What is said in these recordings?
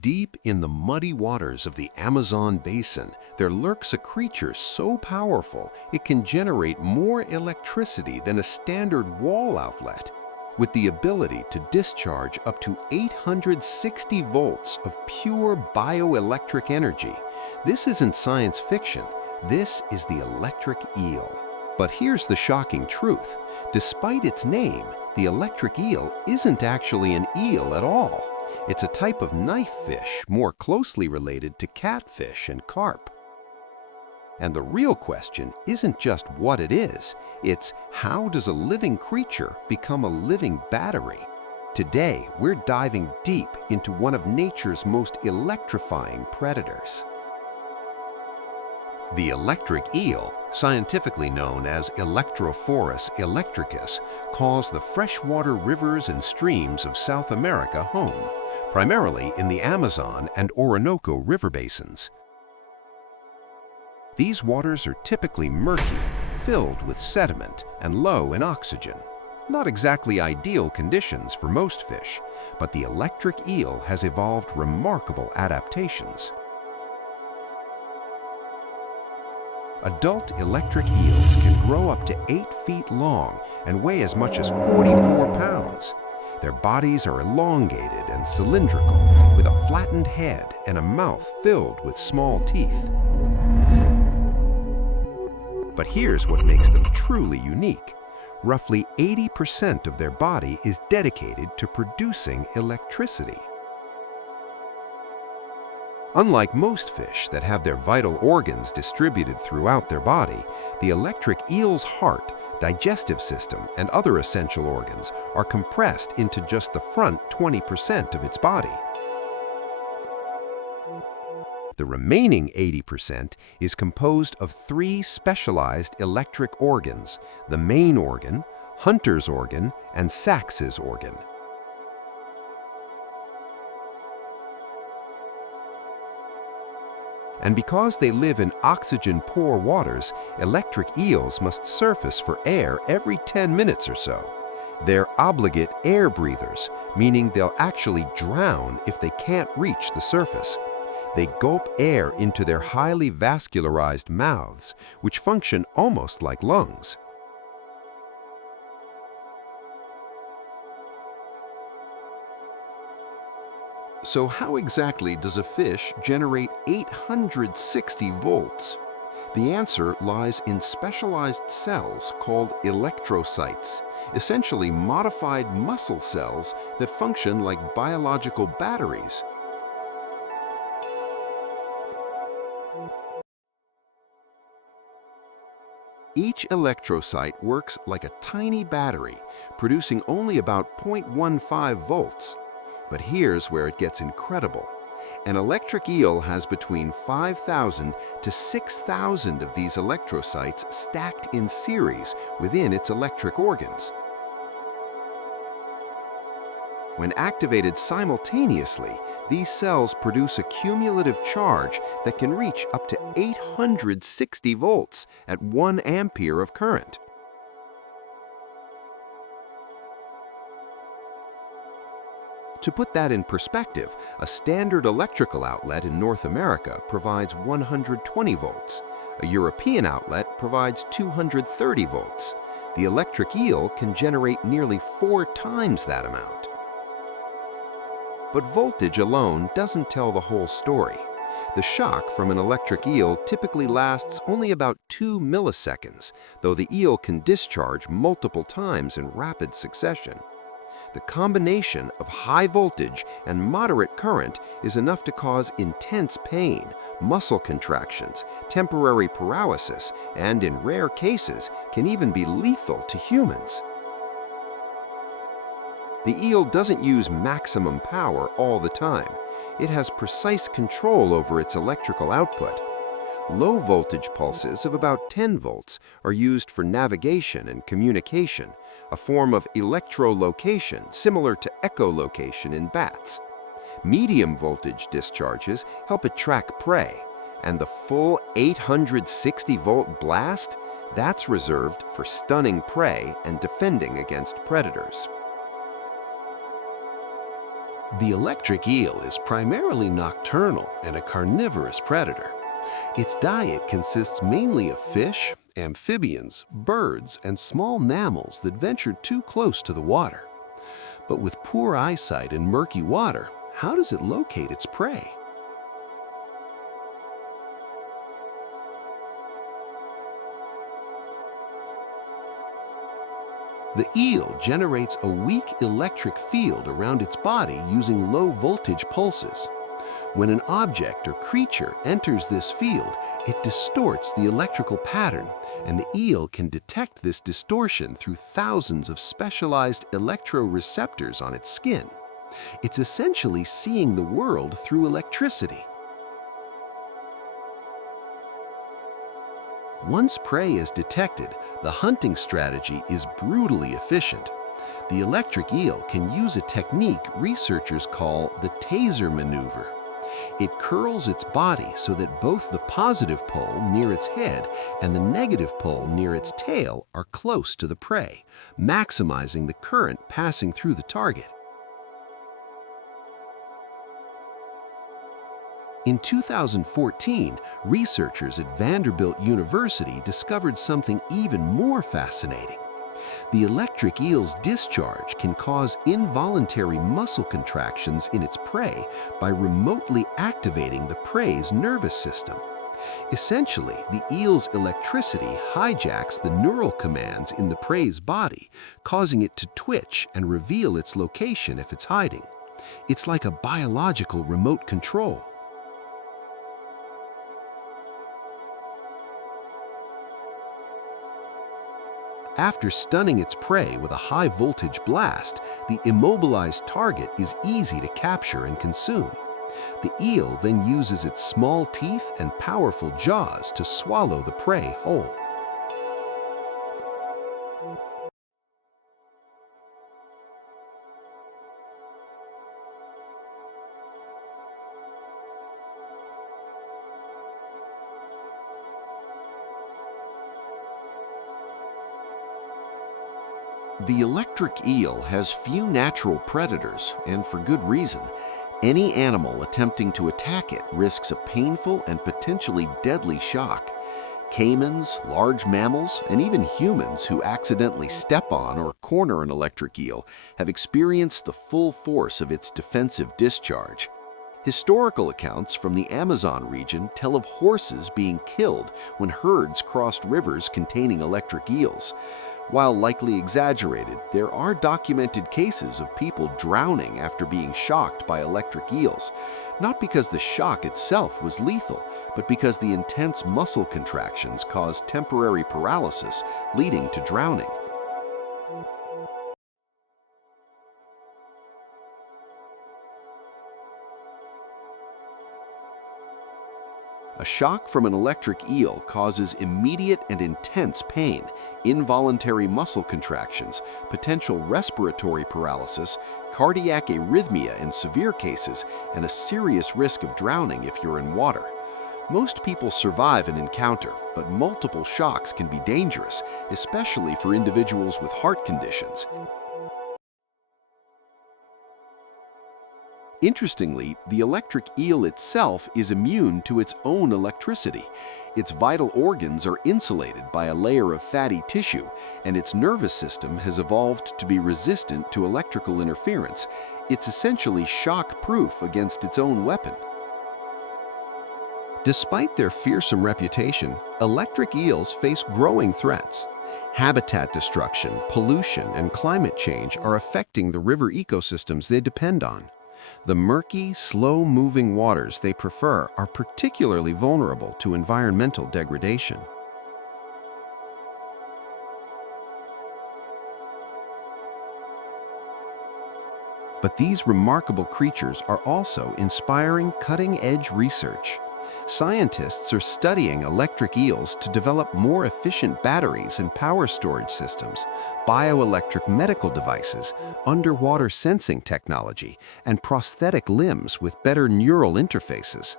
Deep in the muddy waters of the Amazon basin, there lurks a creature so powerful it can generate more electricity than a standard wall outlet, with the ability to discharge up to 860 volts of pure bioelectric energy. This isn't science fiction. This is the electric eel. But here's the shocking truth. Despite its name, the electric eel isn't actually an eel at all. It's a type of knife fish more closely related to catfish and carp. And the real question isn't just what it is, it's how does a living creature become a living battery? Today, we're diving deep into one of nature's most electrifying predators. The electric eel, scientifically known as Electrophorus electricus, calls the freshwater rivers and streams of South America home, primarily in the Amazon and Orinoco river basins. These waters are typically murky, filled with sediment, and low in oxygen. Not exactly ideal conditions for most fish, but the electric eel has evolved remarkable adaptations. Adult electric eels can grow up to 8 feet long and weigh as much as 44 pounds. Their bodies are elongated and cylindrical, with a flattened head and a mouth filled with small teeth. But here's what makes them truly unique. Roughly 80% of their body is dedicated to producing electricity. Unlike most fish that have their vital organs distributed throughout their body, the electric eel's heart, digestive system, and other essential organs are compressed into just the front 20% of its body. The remaining 80% is composed of 3 specialized electric organs: the main organ, Hunter's organ, and Sachs's organ. And because they live in oxygen-poor waters, electric eels must surface for air every 10 minutes or so. They're obligate air breathers, meaning they'll actually drown if they can't reach the surface. They gulp air into their highly vascularized mouths, which function almost like lungs. So how exactly does a fish generate 860 volts? The answer lies in specialized cells called electrocytes, essentially modified muscle cells that function like biological batteries. Each electrocyte works like a tiny battery, producing only about 0.15 volts. But here's where it gets incredible. An electric eel has between 5,000 to 6,000 of these electrocytes stacked in series within its electric organs. When activated simultaneously, these cells produce a cumulative charge that can reach up to 860 volts at 1 ampere of current. To put that in perspective, a standard electrical outlet in North America provides 120 volts. A European outlet provides 230 volts. The electric eel can generate nearly 4 times that amount. But voltage alone doesn't tell the whole story. The shock from an electric eel typically lasts only about 2 milliseconds, though the eel can discharge multiple times in rapid succession. The combination of high voltage and moderate current is enough to cause intense pain, muscle contractions, temporary paralysis, and in rare cases can even be lethal to humans. The eel doesn't use maximum power all the time. It has precise control over its electrical output. Low voltage pulses of about 10 volts are used for navigation and communication, a form of electrolocation similar to echolocation in bats. Medium voltage discharges help it track prey, and the full 860-volt blast, that's reserved for stunning prey and defending against predators. The electric eel is primarily nocturnal and a carnivorous predator. Its diet consists mainly of fish, amphibians, birds, and small mammals that venture too close to the water. But with poor eyesight in murky water, how does it locate its prey? The eel generates a weak electric field around its body using low-voltage pulses. When an object or creature enters this field, it distorts the electrical pattern, and the eel can detect this distortion through thousands of specialized electroreceptors on its skin. It's essentially seeing the world through electricity. Once prey is detected, the hunting strategy is brutally efficient. The electric eel can use a technique researchers call the Taser maneuver. It curls its body so that both the positive pole near its head and the negative pole near its tail are close to the prey, maximizing the current passing through the target. In 2014, researchers at Vanderbilt University discovered something even more fascinating. The electric eel's discharge can cause involuntary muscle contractions in its prey by remotely activating the prey's nervous system. Essentially, the eel's electricity hijacks the neural commands in the prey's body, causing it to twitch and reveal its location if it's hiding. It's like a biological remote control. After stunning its prey with a high-voltage blast, the immobilized target is easy to capture and consume. The eel then uses its small teeth and powerful jaws to swallow the prey whole. The electric eel has few natural predators, and for good reason. Any animal attempting to attack it risks a painful and potentially deadly shock. Caimans, large mammals, and even humans who accidentally step on or corner an electric eel have experienced the full force of its defensive discharge. Historical accounts from the Amazon region tell of horses being killed when herds crossed rivers containing electric eels. While likely exaggerated, there are documented cases of people drowning after being shocked by electric eels, not because the shock itself was lethal, but because the intense muscle contractions caused temporary paralysis, leading to drowning. A shock from an electric eel causes immediate and intense pain, involuntary muscle contractions, potential respiratory paralysis, cardiac arrhythmia in severe cases, and a serious risk of drowning if you're in water. Most people survive an encounter, but multiple shocks can be dangerous, especially for individuals with heart conditions. Interestingly, the electric eel itself is immune to its own electricity. Its vital organs are insulated by a layer of fatty tissue, and its nervous system has evolved to be resistant to electrical interference. It's essentially shock-proof against its own weapon. Despite their fearsome reputation, electric eels face growing threats. Habitat destruction, pollution, and climate change are affecting the river ecosystems they depend on. The murky, slow-moving waters they prefer are particularly vulnerable to environmental degradation. But these remarkable creatures are also inspiring cutting-edge research. Scientists are studying electric eels to develop more efficient batteries and power storage systems, bioelectric medical devices, underwater sensing technology, and prosthetic limbs with better neural interfaces.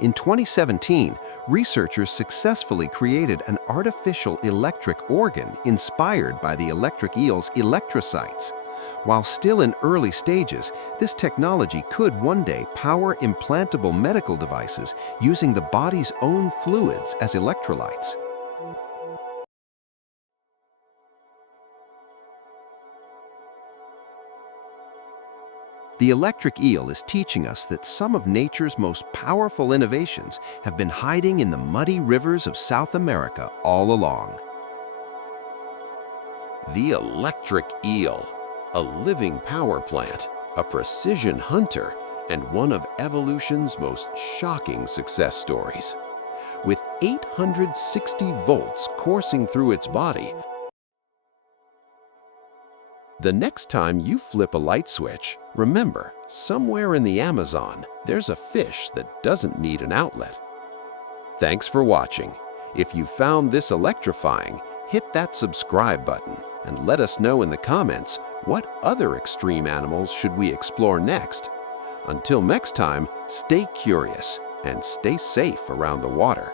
In 2017, researchers successfully created an artificial electric organ inspired by the electric eel's electrocytes. While still in early stages, this technology could one day power implantable medical devices using the body's own fluids as electrolytes. The electric eel is teaching us that some of nature's most powerful innovations have been hiding in the muddy rivers of South America all along. The electric eel, a living power plant, a precision hunter, and one of evolution's most shocking success stories. With 860 volts coursing through its body, the next time you flip a light switch, remember, somewhere in the Amazon, there's a fish that doesn't need an outlet. Thanks for watching. If you found this electrifying, hit that subscribe button and let us know in the comments what other extreme animals should we explore next. Until next time, stay curious and stay safe around the water.